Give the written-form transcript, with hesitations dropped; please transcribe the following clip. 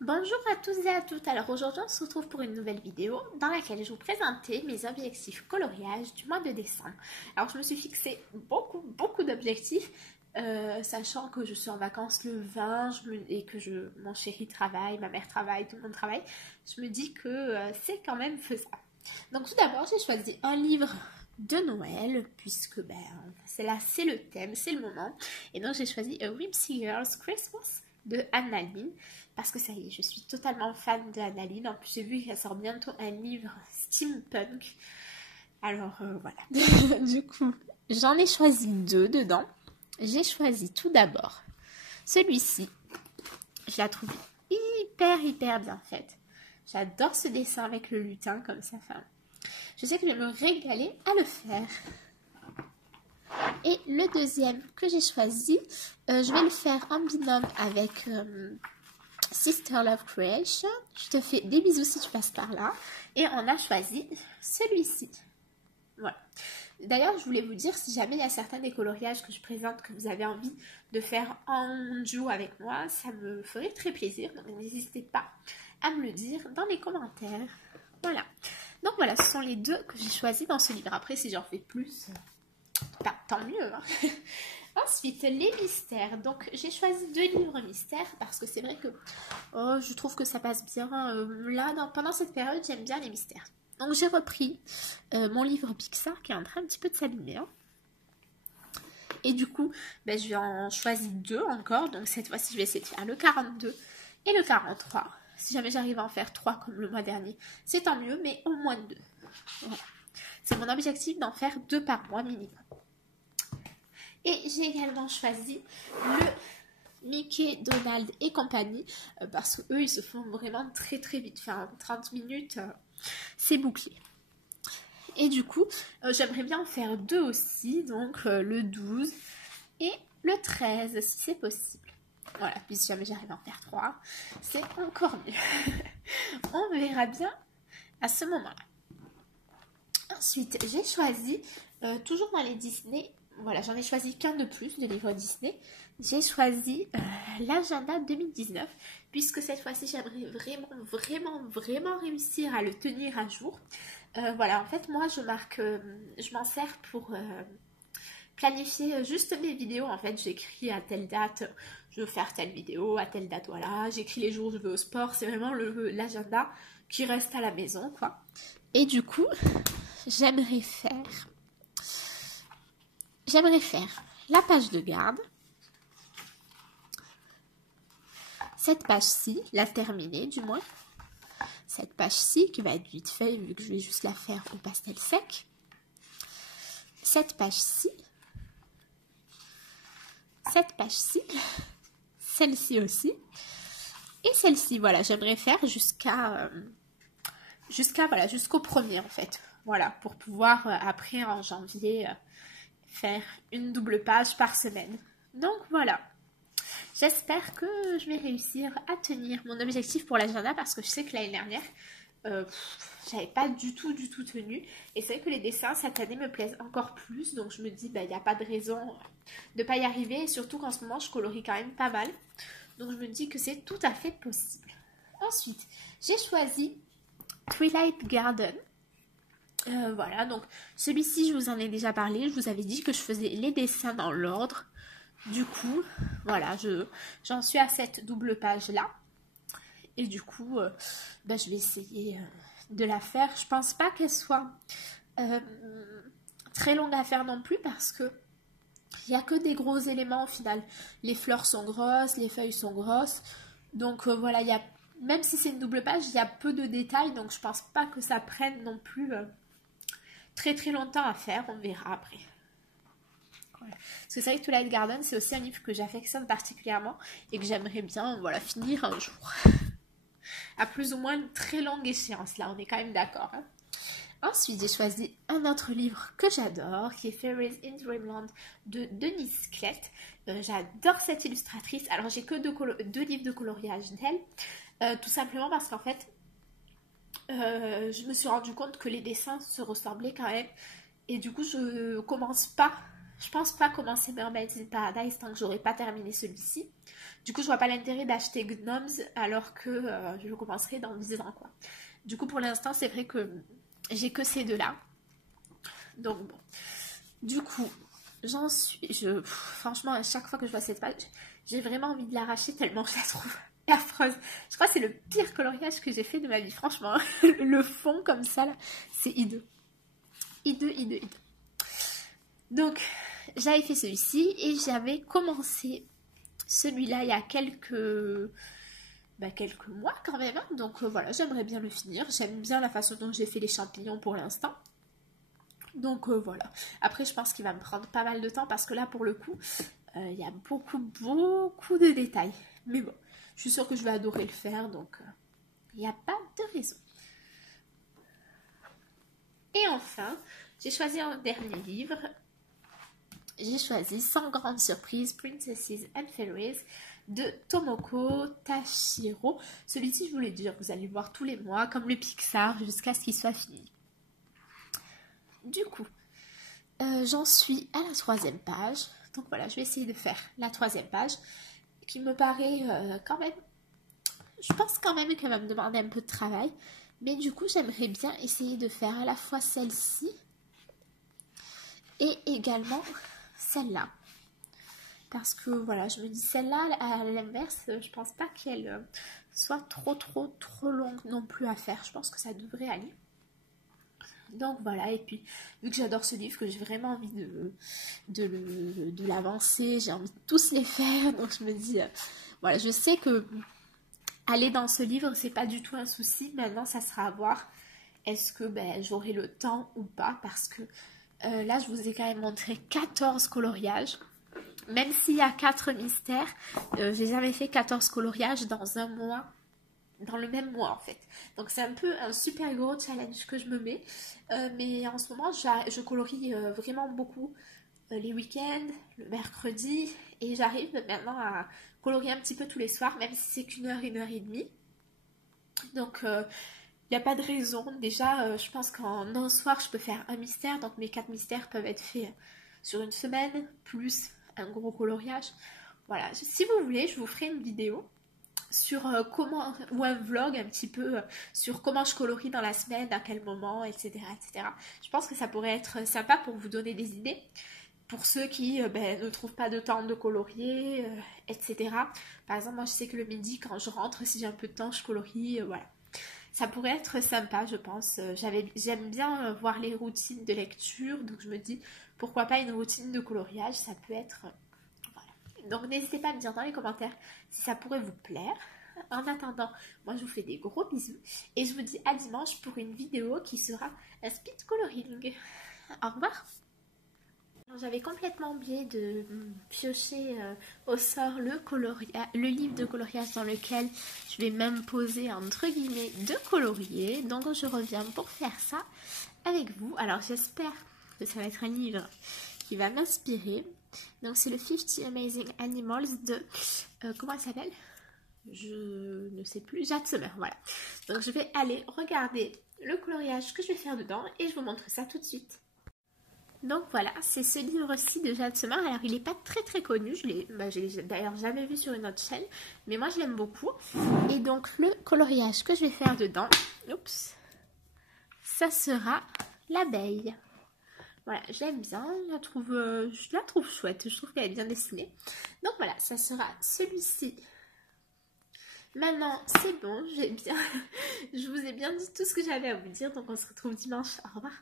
Bonjour à tous et à toutes, alors aujourd'hui on se retrouve pour une nouvelle vidéo dans laquelle je vous présentais mes objectifs coloriage du mois de décembre. Alors je me suis fixé beaucoup d'objectifs, sachant que je suis en vacances le 20 et que mon chéri travaille, ma mère travaille, tout le monde travaille, je me dis que c'est quand même faisable. Donc tout d'abord j'ai choisi un livre de Noël, puisque c'est le thème, c'est le moment, et donc j'ai choisi A Whimsy Girl's Christmas de Annaline, parce que ça y est, je suis totalement fan de Annaline. En plus, j'ai vu qu'elle sort bientôt un livre steampunk. Alors voilà. Du coup, j'en ai choisi deux dedans. J'ai choisi tout d'abord celui-ci. Je la trouve hyper bien faite. J'adore ce dessin avec le lutin comme ça. Enfin, je sais que je vais me régaler à le faire. Et le deuxième que j'ai choisi, je vais le faire en binôme avec Sister Love Creation. Je te fais des bisous si tu passes par là. Et on a choisi celui-ci. Voilà. D'ailleurs, je voulais vous dire, si jamais il y a certains des coloriages que je présente que vous avez envie de faire en duo avec moi, ça me ferait très plaisir. Donc n'hésitez pas à me le dire dans les commentaires. Voilà. Donc voilà, ce sont les deux que j'ai choisis dans ce livre. Après, si j'en fais plus, tant mieux. Hein. Ensuite, les mystères. Donc, j'ai choisi deux livres mystères parce que c'est vrai que je trouve que ça passe bien. Pendant cette période, j'aime bien les mystères. Donc, j'ai repris mon livre Pixar qui est en train un petit peu de s'abîmer. Hein. Et du coup, je vais en choisir deux encore. Donc, cette fois-ci, je vais essayer de faire le 42 et le 43. Si jamais j'arrive à en faire 3 comme le mois dernier, c'est tant mieux, mais au moins 2. Voilà. C'est mon objectif d'en faire 2 par mois minimum. Et j'ai également choisi le Mickey, Donald et compagnie parce qu'eux, ils se font vraiment très vite. Enfin, 30 minutes, c'est bouclé. Et du coup, j'aimerais bien en faire 2 aussi, donc le 12 et le 13, si c'est possible. Voilà, puis si jamais j'arrive à en faire 3, c'est encore mieux. On verra bien à ce moment-là. Ensuite, j'ai choisi, toujours dans les Disney, voilà, j'en ai choisi qu'un de plus de livres Disney. J'ai choisi l'agenda 2019, puisque cette fois-ci, j'aimerais vraiment réussir à le tenir à jour. Voilà, en fait, moi, je m'en sers pour planifier juste mes vidéos. En fait, j'écris à telle date, je veux faire telle vidéo, à telle date, voilà. J'écris les jours où je vais au sport. C'est vraiment l'agenda qui reste à la maison, quoi. Et du coup, j'aimerais faire la page de garde, cette page-ci, la terminer du moins, cette page-ci qui va être vite fait vu que je vais juste la faire au pastel sec, cette page-ci, celle-ci aussi, et celle-ci, voilà, j'aimerais faire jusqu'au premier en fait, voilà, pour pouvoir après en janvier faire une double page par semaine. Donc voilà, j'espère que je vais réussir à tenir mon objectif pour l'agenda parce que je sais que l'année dernière, j'avais pas du tout tenu. Et c'est vrai que les dessins cette année me plaisent encore plus. Donc je me dis, il n'y a pas de raison de pas y arriver. Et surtout qu'en ce moment, je colorie quand même pas mal. Donc je me dis que c'est tout à fait possible. Ensuite, j'ai choisi Twilight Garden. Voilà, donc celui-ci, je vous en ai déjà parlé. Je vous avais dit que je faisais les dessins dans l'ordre. Du coup, voilà, j'en suis à cette double page-là. Et du coup, je vais essayer de la faire. Je pense pas qu'elle soit très longue à faire non plus parce que il n'y a que des gros éléments au final. Les fleurs sont grosses, les feuilles sont grosses. Donc voilà, même si c'est une double page, il y a peu de détails. Donc je pense pas que ça prenne non plus très longtemps à faire. On verra après. Voilà. Parce que c'est vrai que Twilight Garden, c'est aussi un livre que j'affectionne particulièrement et que j'aimerais bien finir un jour. À plus ou moins une très longue échéance, là, on est quand même d'accord. Hein. Ensuite, j'ai choisi un autre livre que j'adore, qui est Fairies in Dreamland de Denise Klett. J'adore cette illustratrice. Alors, j'ai que deux livres de coloriage d'elle, tout simplement parce qu'en fait, je me suis rendu compte que les dessins se ressemblaient quand même. Et du coup, je commence pas je pense pas commencer Mermaids in Paradise tant que j'aurai pas terminé celui-ci. Du coup, je vois pas l'intérêt d'acheter Gnomes alors que je le commencerai dans 10 ans, quoi. Du coup, pour l'instant, c'est vrai que j'ai que ces deux-là. Donc, bon. Du coup, franchement, à chaque fois que je vois cette page, j'ai vraiment envie de l'arracher tellement je la trouve affreuse. Je crois que c'est le pire coloriage que j'ai fait de ma vie, franchement. Le fond comme ça, là, c'est hideux. Hideux. Donc, j'avais fait celui-ci et j'avais commencé celui-là il y a quelques mois quand même. Hein. Donc voilà, j'aimerais bien le finir. J'aime bien la façon dont j'ai fait les champignons pour l'instant. Donc voilà. Après, je pense qu'il va me prendre pas mal de temps parce que là, pour le coup, il y a beaucoup de détails. Mais bon, je suis sûre que je vais adorer le faire. Donc, il n'y a pas de raison. Et enfin, j'ai choisi un dernier livre. J'ai choisi Sans grande surprise, Princesses and Fairies de Tomoko Tashiro. Celui-ci, je vous l'ai dit, vous allez le voir tous les mois, comme le Pixar, jusqu'à ce qu'il soit fini. Du coup, j'en suis à la 3e page. Donc voilà, je vais essayer de faire la 3e page, qui me paraît quand même... Je pense quand même qu'elle va me demander un peu de travail. Mais du coup, j'aimerais bien essayer de faire à la fois celle-ci et également celle-là. Parce que voilà, je me dis celle-là, à l'inverse, je pense pas qu'elle soit trop longue non plus à faire. Je pense que ça devrait aller. Donc voilà, et puis vu que j'adore ce livre, que j'ai vraiment envie de l'avancer, j'ai envie de tous les faire, donc je me dis, voilà, je sais que aller dans ce livre, c'est pas du tout un souci. Maintenant, ça sera à voir, est-ce que j'aurai le temps ou pas, parce que là, je vous ai quand même montré 14 coloriages. Même s'il y a 4 mystères, j'ai jamais fait 14 coloriages dans un mois, dans le même mois en fait. Donc c'est un peu un super gros challenge que je me mets. Mais en ce moment, je colorie vraiment beaucoup les week-ends, le mercredi. Et j'arrive maintenant à colorier un petit peu tous les soirs, même si c'est qu'une heure et demie. Donc il n'y a pas de raison. Déjà, je pense qu'en un soir, je peux faire un mystère. Donc mes 4 mystères peuvent être faits sur une semaine, plus un gros coloriage. Voilà, si vous voulez, je vous ferai une vidéo sur comment, ou un vlog un petit peu sur comment je colorie dans la semaine, à quel moment, etc. Je pense que ça pourrait être sympa pour vous donner des idées. Pour ceux qui ne trouvent pas de temps de colorier, etc. Par exemple, moi je sais que le midi, quand je rentre, si j'ai un peu de temps, je colorie, voilà. Ça pourrait être sympa, je pense. J'aime bien voir les routines de lecture, donc je me dis, pourquoi pas une routine de coloriage, ça peut être... voilà. Donc n'hésitez pas à me dire dans les commentaires si ça pourrait vous plaire. En attendant, moi je vous fais des gros bisous et je vous dis à dimanche pour une vidéo qui sera un speed coloring. Au revoir. J'avais complètement oublié de piocher au sort le livre de coloriage dans lequel je vais m'imposer entre guillemets de colorier. Donc je reviens pour faire ça avec vous. Alors j'espère que ça va être un livre qui va m'inspirer. Donc c'est le 50 Amazing Animals de... comment elle s'appelle? Je ne sais plus. Jade Summer, voilà. Donc je vais aller regarder le coloriage que je vais faire dedans et je vous montre ça tout de suite. Donc voilà, c'est ce livre-ci de Jade Summer. Alors il n'est pas très connu, je l'ai d'ailleurs jamais vu sur une autre chaîne, mais moi je l'aime beaucoup. Et donc le coloriage que je vais faire dedans, oups, ça sera l'abeille. Voilà, je l'aime bien, je la trouve chouette, je trouve qu'elle est bien dessinée. Donc voilà, ça sera celui-ci. Maintenant, c'est bon, je vous ai bien dit tout ce que j'avais à vous dire, donc on se retrouve dimanche. Au revoir.